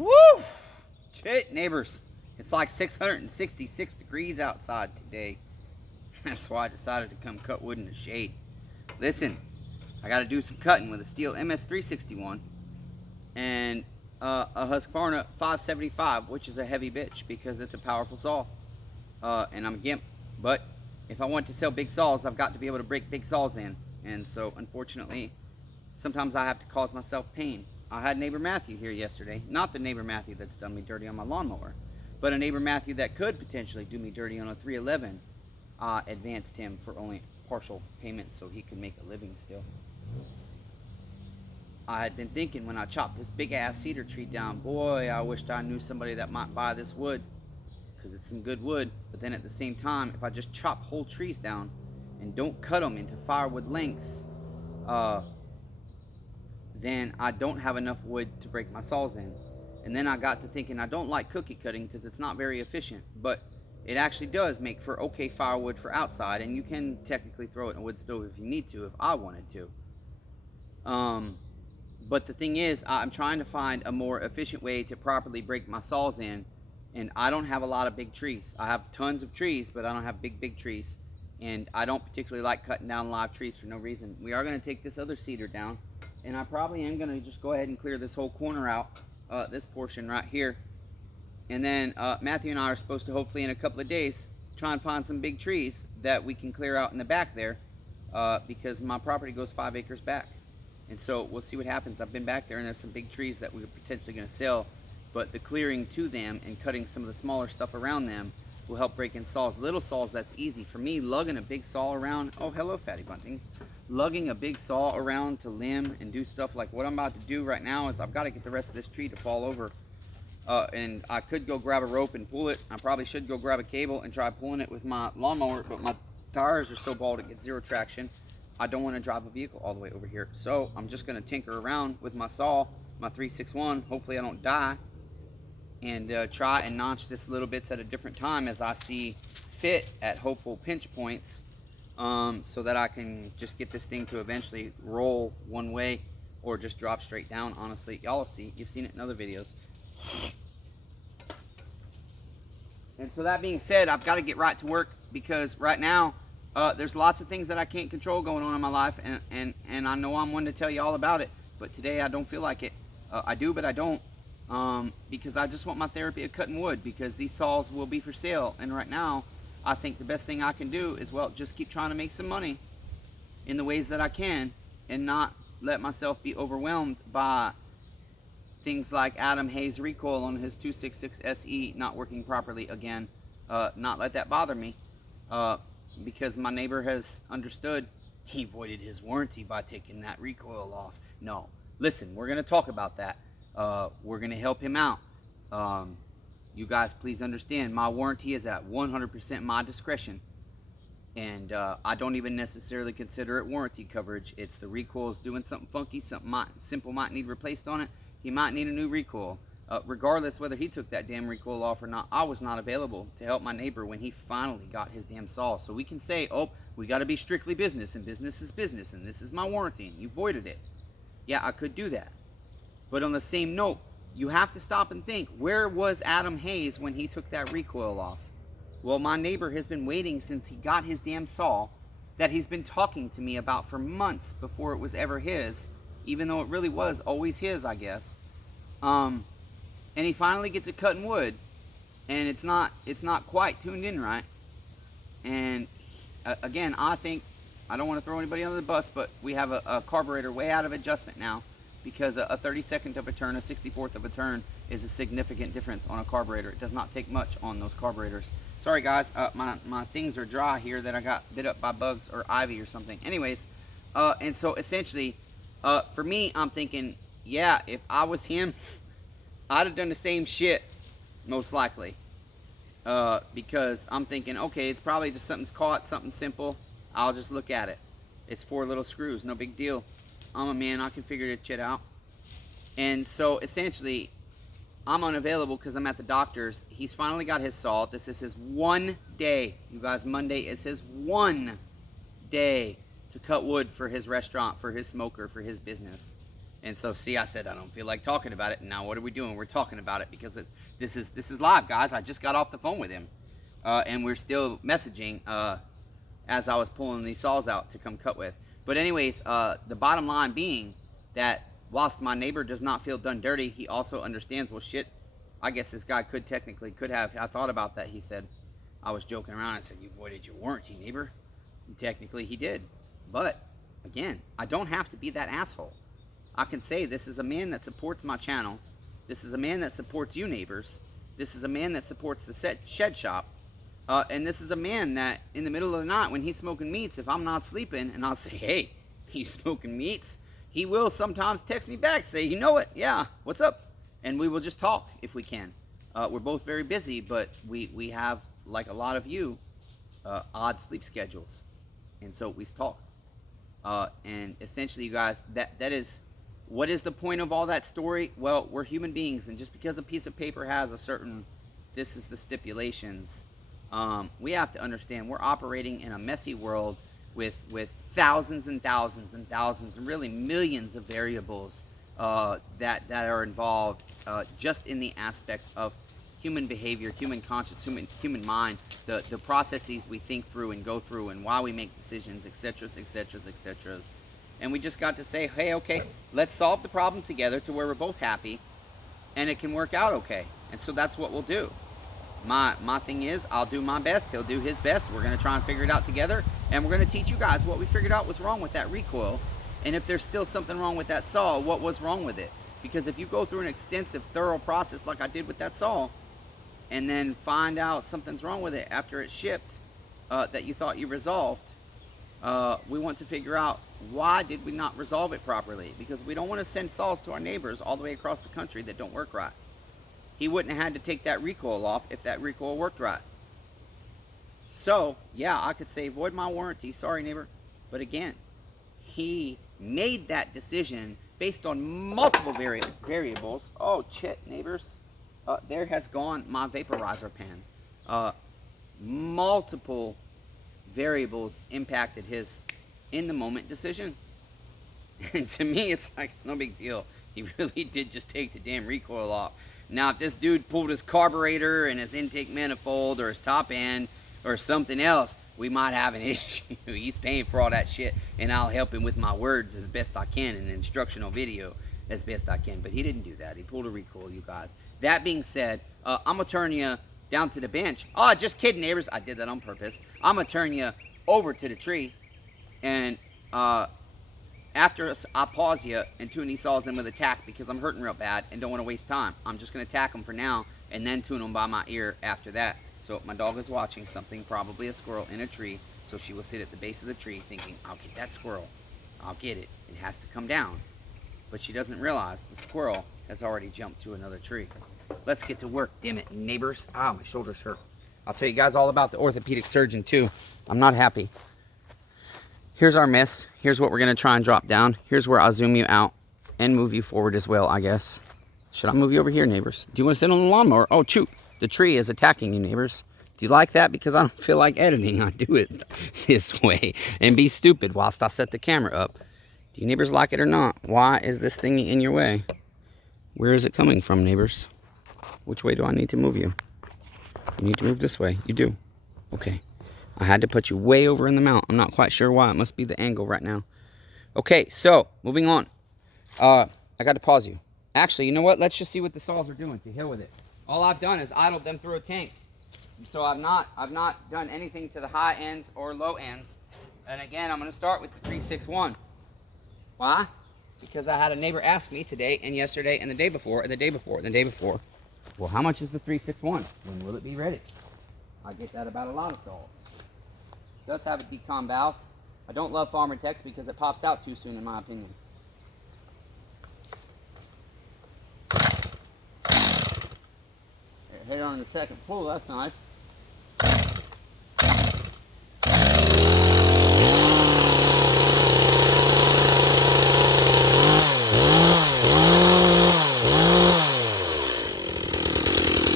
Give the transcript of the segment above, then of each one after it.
Woo! CHIT neighbors. It's like 666 degrees outside today. That's why I decided to come cut wood in the shade. Listen, I got to do some cutting with a STIHL MS361 and a Husqvarna 575, which is a heavy bitch because it's a powerful saw. And I'm a gimp. But if I want to sell big saws, I've got to be able to break big saws in. And so, unfortunately, sometimes I have to cause myself pain. I had neighbor Matthew here yesterday. Not the neighbor Matthew that's done me dirty on my lawnmower, but a neighbor Matthew that could potentially do me dirty on a 311. I advanced him for only partial payment so he could make a living still. I had been thinking when I chopped this big ass cedar tree down, boy, I wished I knew somebody that might buy this wood, because it's some good wood. But then at the same time, if I just chop whole trees down and don't cut them into firewood lengths, then I don't have enough wood to break my saws in. And then I got to thinking, I don't like cookie cutting because it's not very efficient, but it actually does make for okay firewood for outside, and you can technically throw it in a wood stove if you need to, if I wanted to. But the thing is, I'm trying to find a more efficient way to properly break my saws in, and I don't have a lot of big trees. I have tons of trees, but I don't have big trees, and I don't particularly like cutting down live trees for no reason. We are going to take this other cedar down, and I probably am going to just go ahead and clear this whole corner out, this portion right here. And then Matthew and I are supposed to hopefully in a couple of days try and find some big trees that we can clear out in the back there, because my property goes 5 acres back. And so we'll see what happens. I've been back there and there's some big trees that we're potentially going to sell, but the clearing to them and cutting some of the smaller stuff around them will help break in saws. Little saws, that's easy. For me, lugging a big saw around, oh hello fatty buntings, lugging a big saw around to limb and do stuff like what I'm about to do right now is I've got to get the rest of this tree to fall over. And I could go grab a rope and pull it. I probably should go grab a cable and try pulling it with my lawnmower, but my tires are so bald it gets zero traction. I don't want to drive a vehicle all the way over here. So I'm just going to tinker around with my saw, my 361. Hopefully I don't die. And try and notch this little bits at a different time as I see fit at hopeful pinch points, so that I can just get this thing to eventually roll one way or just drop straight down. Honestly, y'all will see. You've seen it in other videos. And so that being said, I've got to get right to work because right now there's lots of things that I can't control going on in my life, and I know I'm one to tell you all about it, but today I don't feel like it. I do, but I don't, because I just want my therapy of cutting wood, because these saws will be for sale, and right now I think the best thing I can do is, well, just keep trying to make some money in the ways that I can and not let myself be overwhelmed by things like Adam Hayes' recoil on his 266 SE not working properly again. Not let that bother me, because my neighbor has understood. He voided his warranty by taking that recoil off. No, listen, we're going to talk about that. We're going to help him out. You guys please understand, my warranty is at 100% my discretion, and I don't even necessarily consider it warranty coverage. It's the recoil is doing something funky, something simple might need replaced on it. He might need a new recoil. Regardless whether he took that damn recoil off or not, I was not available to help my neighbor when he finally got his damn saw. So we can say, oh, we got to be strictly business, and business is business, and this is my warranty, and you voided it. Yeah, I could do that. But on the same note, you have to stop and think, where was Adam Hayes when he took that recoil off? Well, my neighbor has been waiting since he got his damn saw that he's been talking to me about for months before it was ever his, even though it really was always his, I guess. And he finally gets it cutting wood, and it's not quite tuned in right. And again, I think, I don't want to throw anybody under the bus, but we have a carburetor way out of adjustment now, because a 32nd of a turn, a 64th of a turn is a significant difference on a carburetor. It does not take much on those carburetors. Sorry guys, my things are dry here that I got bit up by bugs or ivy or something. Anyways, and so essentially, for me, I'm thinking, yeah, if I was him, I'd have done the same shit, most likely. Because I'm thinking, okay, it's probably just something's caught, something simple. I'll just look at it. It's 4 little screws, no big deal. I'm a man, I can figure that shit out. And so essentially, I'm unavailable because I'm at the doctor's. He's finally got his saw. This is his one day. You guys, Monday is his one day to cut wood for his restaurant, for his smoker, for his business. And so, see, I said I don't feel like talking about it. And now what are we doing? We're talking about it because this is live, guys. I just got off the phone with him, and we're still messaging as I was pulling these saws out to come cut with. But anyways, the bottom line being that whilst my neighbor does not feel done dirty, he also understands, well, shit, I guess this guy could have. I thought about that. He said, I was joking around. I said, you voided your warranty, neighbor. And technically, he did. But again, I don't have to be that asshole. I can say this is a man that supports my channel. This is a man that supports you neighbors. This is a man that supports the shed shop. And this is a man that in the middle of the night when he's smoking meats, if I'm not sleeping and I'll say, hey, you smoking meats? He will sometimes text me back, say, you know what? Yeah, what's up? And we will just talk if we can. We're both very busy, but we have, like a lot of you, odd sleep schedules. And so we talk. And essentially, you guys, that is... What is the point of all that story? Well, we're human beings, and just because a piece of paper has a certain, this is the stipulations, we have to understand we're operating in a messy world with thousands and thousands and thousands and really millions of variables that are involved just in the aspect of human behavior, human conscience, human mind, the processes we think through and go through, and why we make decisions, etc., etc., etc. And we just got to say, hey, okay, let's solve the problem together to where we're both happy and it can work out okay. And so that's what we'll do. My thing is, I'll do my best, he'll do his best. We're going to try and figure it out together, and we're going to teach you guys what we figured out was wrong with that recoil. And if there's still something wrong with that saw, what was wrong with it? Because if you go through an extensive, thorough process like I did with that saw, and then find out something's wrong with it after it's shipped that you thought you resolved, we want to figure out why did we not resolve it properly, because we don't want to send saws to our neighbors all the way across the country that don't work right. He wouldn't have had to take that recoil off if that recoil worked right. So yeah, I could say void my warranty, sorry neighbor, but again, he made that decision based on multiple variables. Oh, CHIT neighbors, there has gone my vaporizer pan. Multiple variables impacted his in the moment decision. And to me, it's like, it's no big deal. He really did just take the damn recoil off. Now, if this dude pulled his carburetor and his intake manifold or his top end or something else, we might have an issue. He's paying for all that shit, and I'll help him with my words as best I can in an instructional video as best I can. But he didn't do that. He pulled a recoil, you guys. That being said, I'm going to turn you down to the bench. Oh, just kidding, neighbors. I did that on purpose. I'm going to turn you over to the tree. And after I pause you and tune these saws in with a tack because I'm hurting real bad and don't want to waste time, I'm just going to tack them for now and then tune them by my ear after that. So my dog is watching something, probably a squirrel in a tree, so she will sit at the base of the tree thinking, I'll get that squirrel. I'll get it. It has to come down. But she doesn't realize the squirrel has already jumped to another tree. Let's get to work, damn it, neighbors. Ah, my shoulders hurt. I'll tell you guys all about the orthopedic surgeon too. I'm not happy. Here's our mess. Here's what we're going to try and drop down. Here's where I'll zoom you out and move you forward as well, I guess. Should I move you over here, neighbors? Do you want to sit on the lawnmower? Oh, shoot. The tree is attacking you, neighbors. Do you like that? Because I don't feel like editing. I do it this way and be stupid whilst I set the camera up. Do you neighbors like it or not? Why is this thing in your way? Where is it coming from, neighbors? Which way do I need to move you? You need to move this way. You do. Okay. I had to put you way over in the mount. I'm not quite sure why. It must be the angle right now. Okay, so moving on. I got to pause you. Actually, you know what? Let's just see what the saws are doing. To hell with it. All I've done is idled them through a tank. And so I've not done anything to the high ends or low ends. And again, I'm going to start with the 361. Why? Because I had a neighbor ask me today and yesterday and the day before and the day before and the day before, well, how much is the 361? When will it be ready? I get that about a lot of saws. It does have a decom valve. I don't love Farmer Tex because it pops out too soon, in my opinion. Hit it on the second pull. That's nice.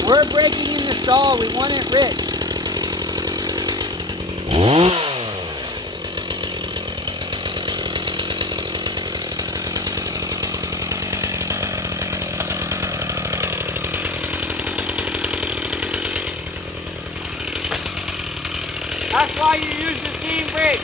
We're breaking in the saw. We want it rich. That's why you use the steam brake.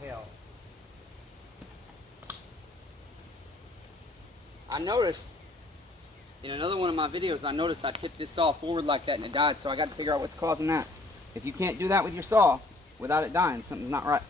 Hell. I noticed in another one of my videos, I noticed I tipped this saw forward like that and it died, so I got to figure out what's causing that. If you can't do that with your saw without it dying, something's not right.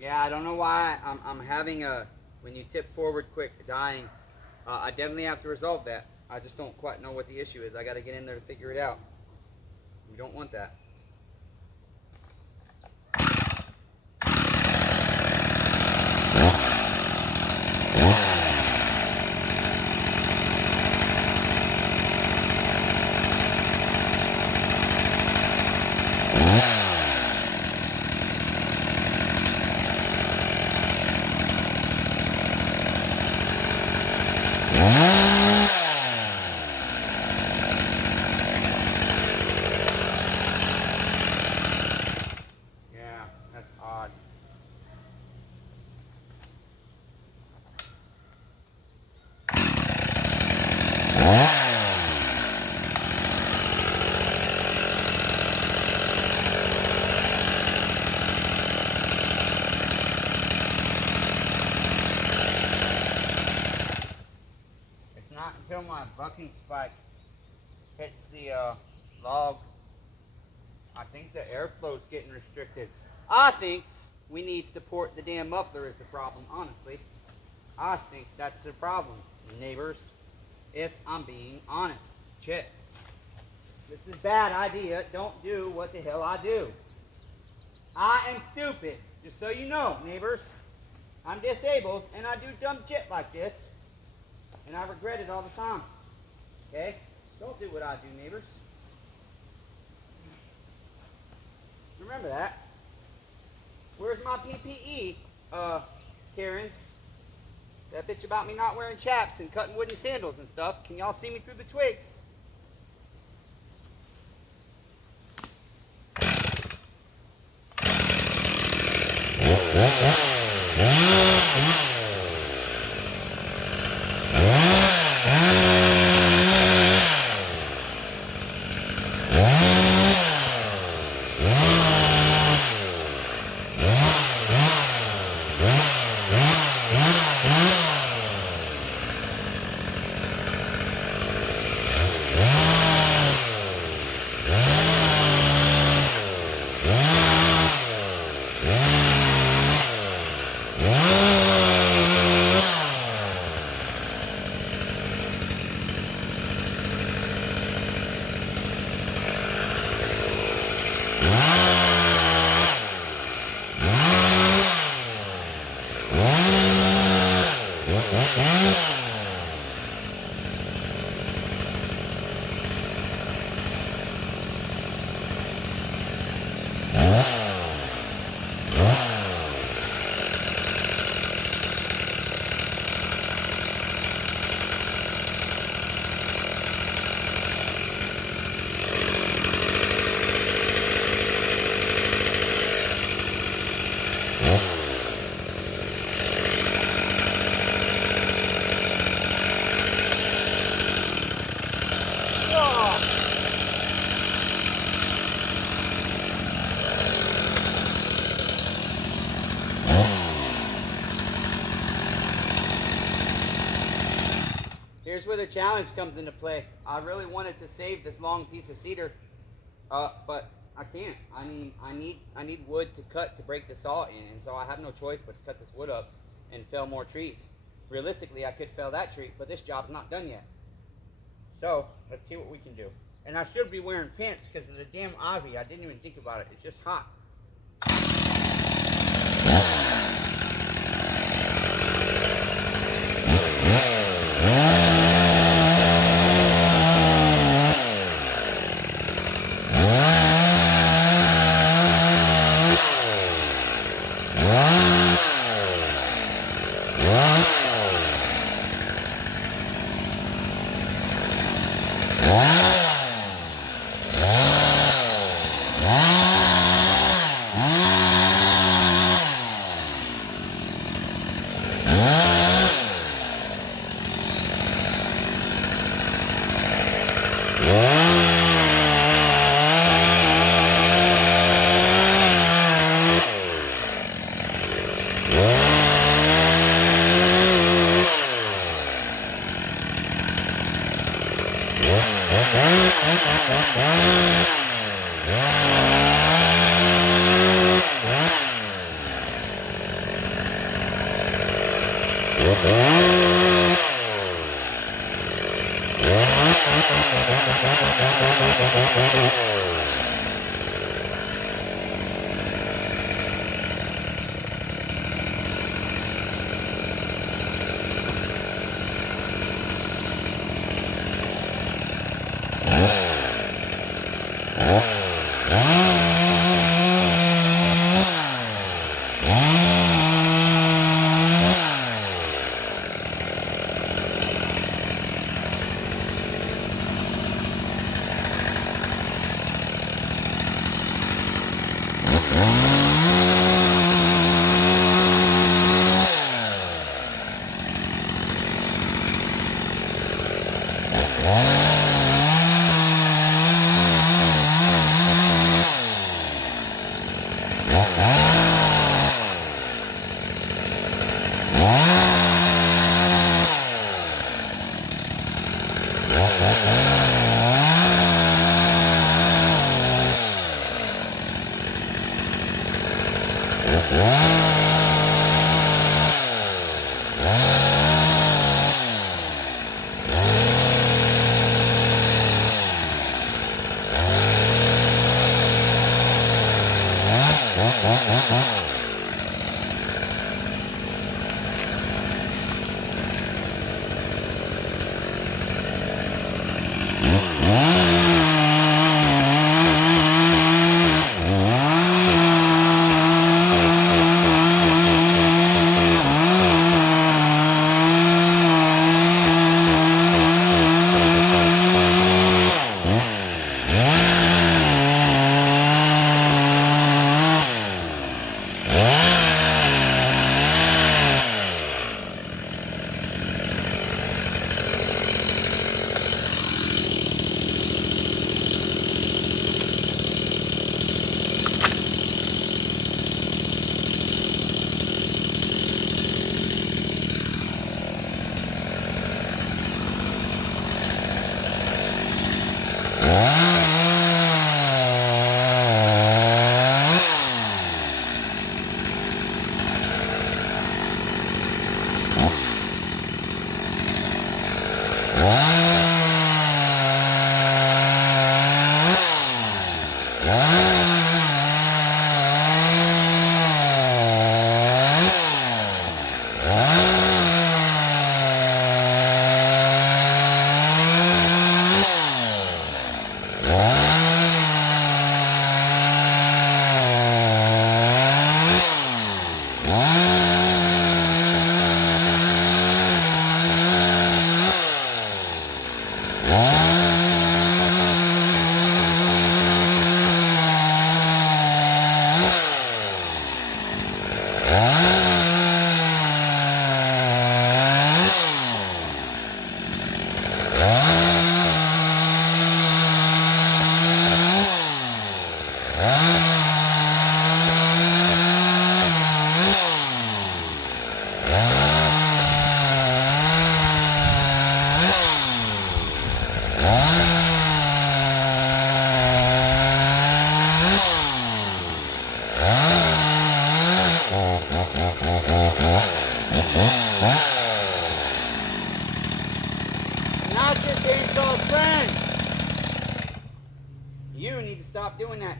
Yeah, I don't know why I'm having when you tip forward quick, dying. I definitely have to resolve that. I just don't quite know what the issue is. I got to get in there to figure it out. We don't want that. Yeah, that's odd. It's not until my bucking spike hits the log, I think the airflow's getting restricted. I think we need to port the damn muffler is the problem, honestly. I think that's the problem, neighbors, if I'm being honest. CHIT. This is a bad idea. Don't do what the hell I do. I am stupid, just so you know, neighbors. I'm disabled, and I do dumb shit like this, and I regret it all the time. Okay? Don't do what I do, neighbors. Remember that. Where's my PPE, Karens? That bitch about me not wearing chaps and cutting wooden sandals and stuff. Can y'all see me through the twigs? here's where the challenge comes into play. I really wanted to save this long piece of cedar, but I can't. I mean, I need wood to cut to break the saw in, and so I have no choice but to cut this wood up and fell more trees. Realistically, I could fell that tree, but this job's not done yet. So let's see what we can do. And I should be wearing pants because of the damn ivy. I didn't even think about it. It's just hot.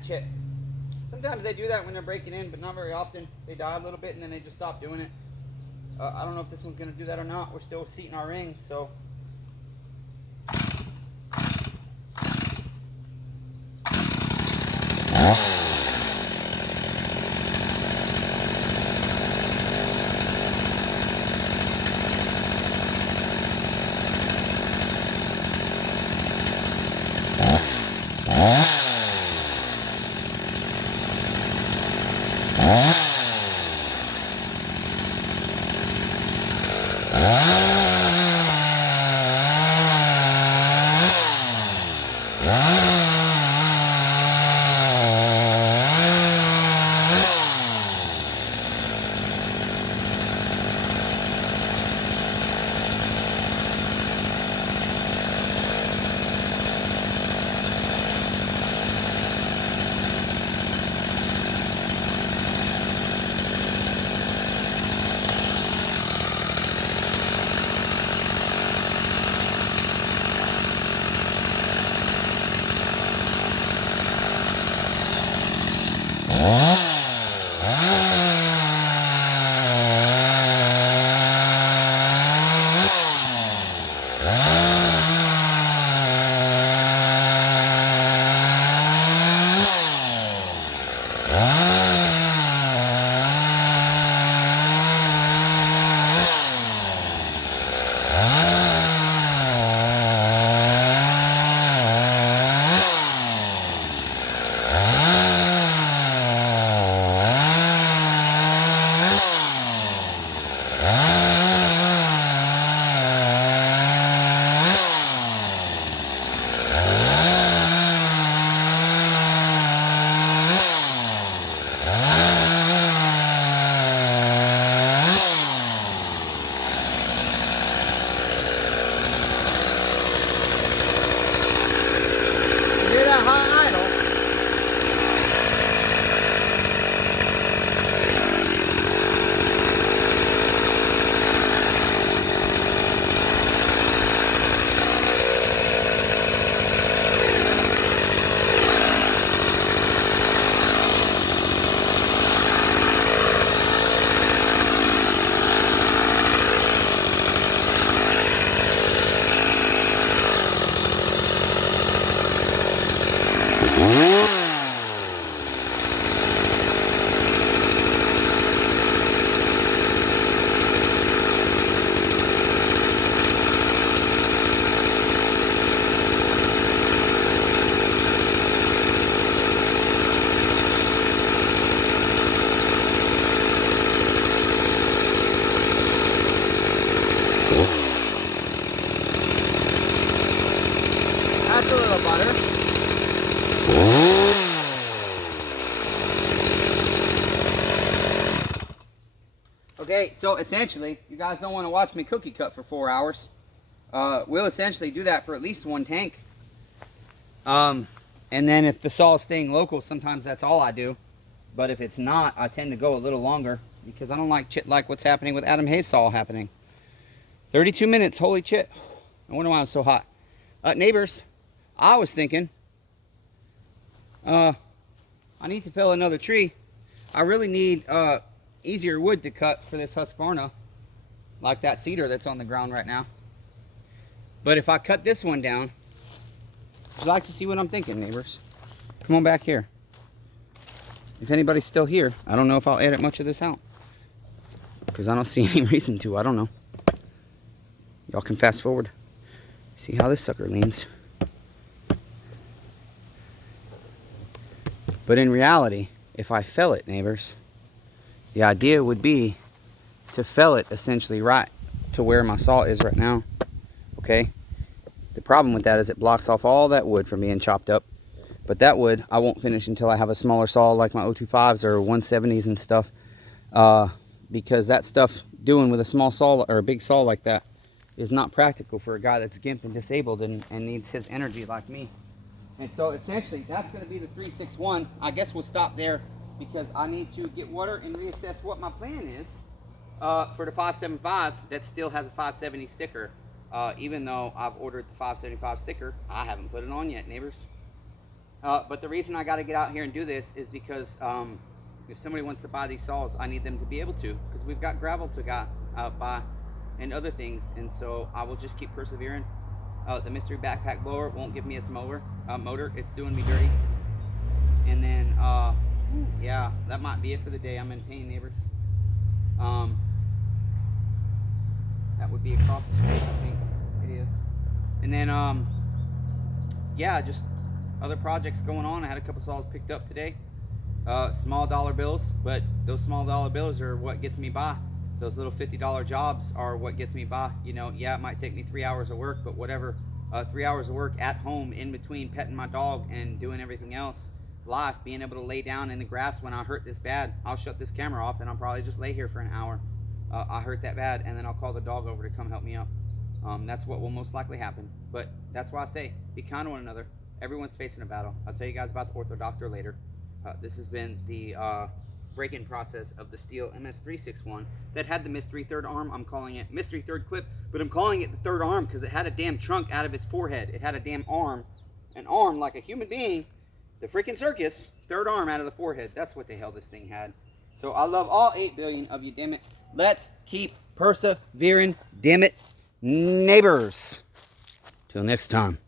CHIT. Sometimes they do that when they're breaking in, but not very often. They die a little bit and then they just stop doing it. I don't know if this one's going to do that or not. We're still seating our rings, so. That's a little butter. Okay, so essentially, you guys don't want to watch me cookie cut for 4 hours. We'll essentially do that for at least one tank. And then if the saw is staying local, sometimes that's all I do. But if it's not, I tend to go a little longer because I don't like CHIT like what's happening with Adam Hayes' saw happening. 32 minutes, holy CHIT. I wonder why it was so hot. Neighbors, I was thinking, I need to fell another tree. I really need easier wood to cut for this Husqvarna, like that cedar that's on the ground right now. But if I cut this one down, would you like to see what I'm thinking, neighbors? Come on back here. If anybody's still here, I don't know if I'll edit much of this out because I don't see any reason to. I don't know. Y'all can fast forward. See how this sucker leans. But in reality, if I fell it, neighbors, the idea would be to fell it essentially right to where my saw is right now. Okay? The problem with that is it blocks off all that wood from being chopped up. But that wood I won't finish until I have a smaller saw like my 025s or 170s and stuff. Because that stuff doing with a small saw or a big saw like that is not practical for a guy that's gimped and disabled and needs his energy like me. And so essentially that's going to be the 361. I guess we'll stop there because I need to get water and reassess what my plan is for the 575 that still has a 570 sticker. Even though I've ordered the 575 sticker, I haven't put it on yet, neighbors. But the reason I got to get out here and do this is because if somebody wants to buy these saws, I need them to be able to, because we've got gravel to buy and other things, and so I will just keep persevering. The mystery backpack blower won't give me its motor. It's doing me dirty. And then, yeah, that might be it for the day. I'm in pain, neighbors. That would be across the street, I think it is. And then, yeah, just other projects going on. I had a couple saws picked up today. Small dollar bills, but those small dollar bills are what gets me by. Those little $50 jobs are what gets me by. You know, yeah, it might take me 3 hours of work, but whatever. 3 hours of work at home in between petting my dog and doing everything else. Life, being able to lay down in the grass when I hurt this bad. I'll shut this camera off and I'll probably just lay here for an hour. I hurt that bad, and then I'll call the dog over to come help me out. That's what will most likely happen. But that's why I say, be kind to one another. Everyone's facing a battle. I'll tell you guys about the ortho doctor later. This has been the break-in process of the STIHL MS361 that had the mystery third arm. I'm calling it mystery third clip, but I'm calling it the third arm because it had a damn trunk out of its forehead. It had a damn arm, an arm like a human being, the freaking circus, third arm out of the forehead. That's what the hell this thing had. So I love all 8 billion of you, damn it. Let's keep persevering, damn it, neighbors. Till next time.